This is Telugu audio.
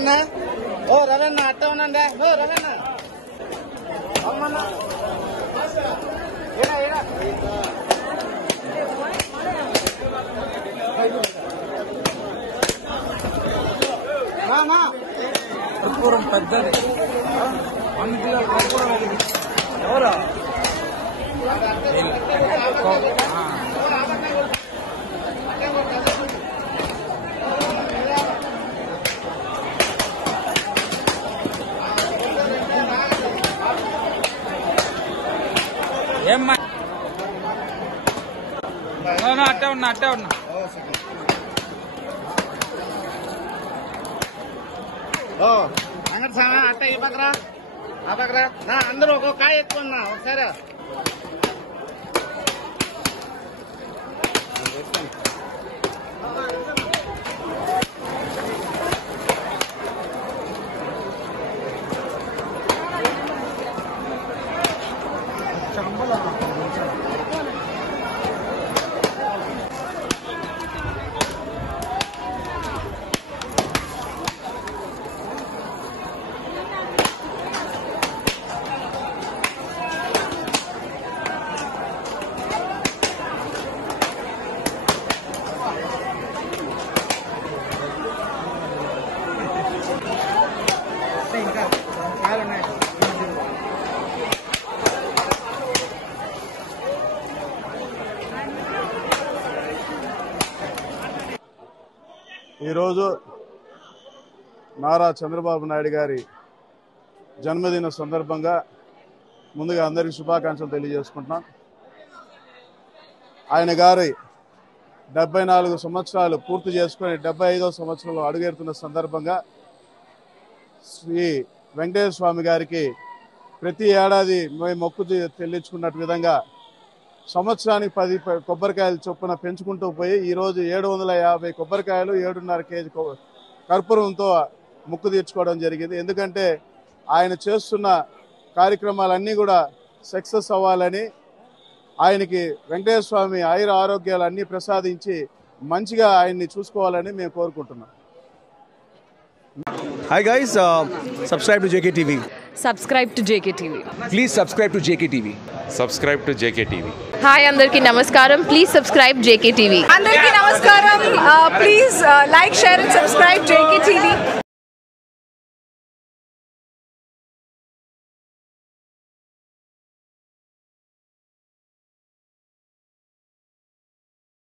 రవన్న ఓ రవన్న అట్ట ఉన్నా ఓ రవన్న అమ్మన్నా కర్పూరం పెద్దది ఎవరా ఏమ్మా అట్టే ఉన్నా అంగడి సామా అట్ట ఈ పక్కరా ఆ పక్కరా నా అందరూ ఒక్కొక్క కాయ ఎత్తుకున్నా ఒకసారి ఈరోజు నారా చంద్రబాబు నాయుడు గారి జన్మదిన సందర్భంగా ముందుగా అందరికీ శుభాకాంక్షలు తెలియజేసుకుంటున్నాం. ఆయన గారి 74 సంవత్సరాలు పూర్తి చేసుకుని 75వ సంవత్సరంలో అడుగెడుతున్న సందర్భంగా శ్రీ వెంకటేశ్వర స్వామి గారికి ప్రతి ఏడాది మేము మొక్కు చెల్లించుకున్నట్టు విధంగా సంవత్సరానికి 10 కొబ్బరికాయలు చొప్పున పెంచుకుంటూ పోయి ఈరోజు 750 కొబ్బరికాయలు 7.5 కేజీ కర్పూరంతో ముక్కు తీర్చుకోవడం జరిగింది. ఎందుకంటే ఆయన చేస్తున్న కార్యక్రమాలన్నీ కూడా సక్సెస్ అవ్వాలని, ఆయనకి వెంకటేశ్వర స్వామి ఆయుర ఆరోగ్యాలు అన్నీ ప్రసాదించి మంచిగా ఆయన్ని చూసుకోవాలని మేము కోరుకుంటున్నాం. Hi guys, subscribe to JKTV. Subscribe to JKTV. Please subscribe to JKTV. Subscribe to JKTV. Hi, Andarki Namaskaram. Please subscribe JKTV. Andarki Namaskaram. Please like, share and subscribe JKTV.